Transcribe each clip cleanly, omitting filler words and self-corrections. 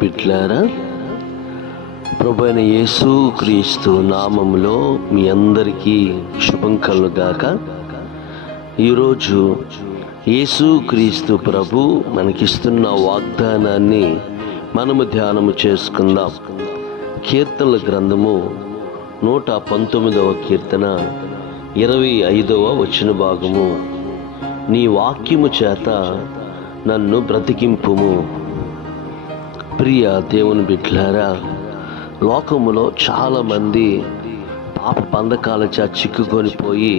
బిడ్డలారా, ప్రభు అయిన యేసు క్రీస్తు నామములో మీ అందరికీ శుభం కలుగాక. ఈరోజు యేసు క్రీస్తు ప్రభు మనకిస్తున్న వాగ్దానాన్ని మనము ధ్యానము చేసుకుందాం. కీర్తనల గ్రంథము 119వ కీర్తన 25వ వచన భాగము. నీ వాక్యము చేత నన్ను బ్రతికింపుము. ప్రియ దేవుని బిడ్డలారా, లోకములో చాలామంది పాప బంధకాల చేత చిక్కుకొని పోయి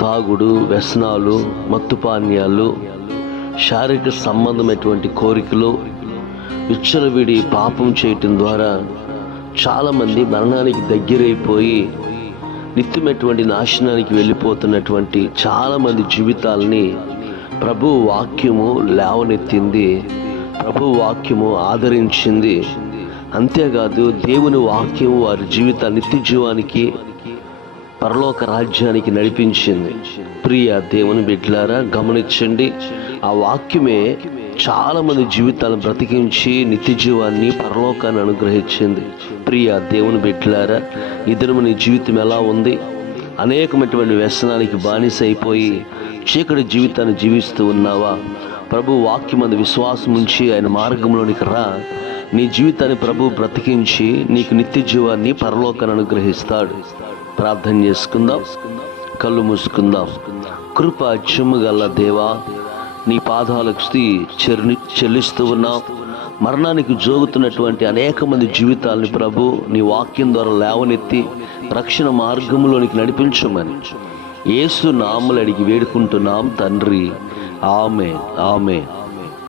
తాగుడు, వ్యసనాలు, మత్తుపానీయాలు, శారీరక సంబంధమైనటువంటి కోరికలు, విచ్చలవిడి పాపం చేయటం ద్వారా చాలామంది మరణానికి దగ్గరైపోయి నిత్యమైనటువంటి నాశనానికి వెళ్ళిపోతున్నటువంటి చాలామంది జీవితాలని ప్రభు వాక్యము లేవనెత్తింది, ప్రభు వాక్యము ఆదరించింది. అంతేకాదు, దేవుని వాక్యము వారి జీవిత నిత్య జీవానికి, పరలోక రాజ్యానికి నడిపించింది. ప్రియ దేవుని బిడ్డలారా, గమనించండి, ఆ వాక్యమే చాలామంది జీవితాలను బ్రతికించి నిత్య జీవాన్ని, పరలోకాన్ని అనుగ్రహించింది. ప్రియ దేవుని బిడ్డలారా, ఇద్దరు నీ జీవితం ఎలా ఉంది? అనేకమైనటువంటి వ్యసనానికి బానిస అయిపోయి చీకటి జీవితాన్ని జీవిస్తూ ఉన్నావా? ప్రభు వాక్యమందు విశ్వాసం ఉంచి ఆయన మార్గంలోనికి రా. నీ జీవితాన్ని ప్రభు బ్రతికించి నీకు నిత్య జీవాన్ని, పరలోకాన్ని అనుగ్రహిస్తాడు. ప్రార్థన చేసుకుందాం, కళ్ళు మూసుకుందాం. కృప చెమ్ముగల దేవా, నీ పాదాలకు చెల్లిస్తూ ఉన్నాం. మరణానికి జోగుతున్నటువంటి అనేక మంది జీవితాలని ప్రభు నీ వాక్యం ద్వారా లేవనెత్తి రక్షణ మార్గంలోనికి నడిపించమని యేసు నామములో అడిగి వేడుకుంటున్నాం తండ్రి. ఆమేన్, ఆమేన్.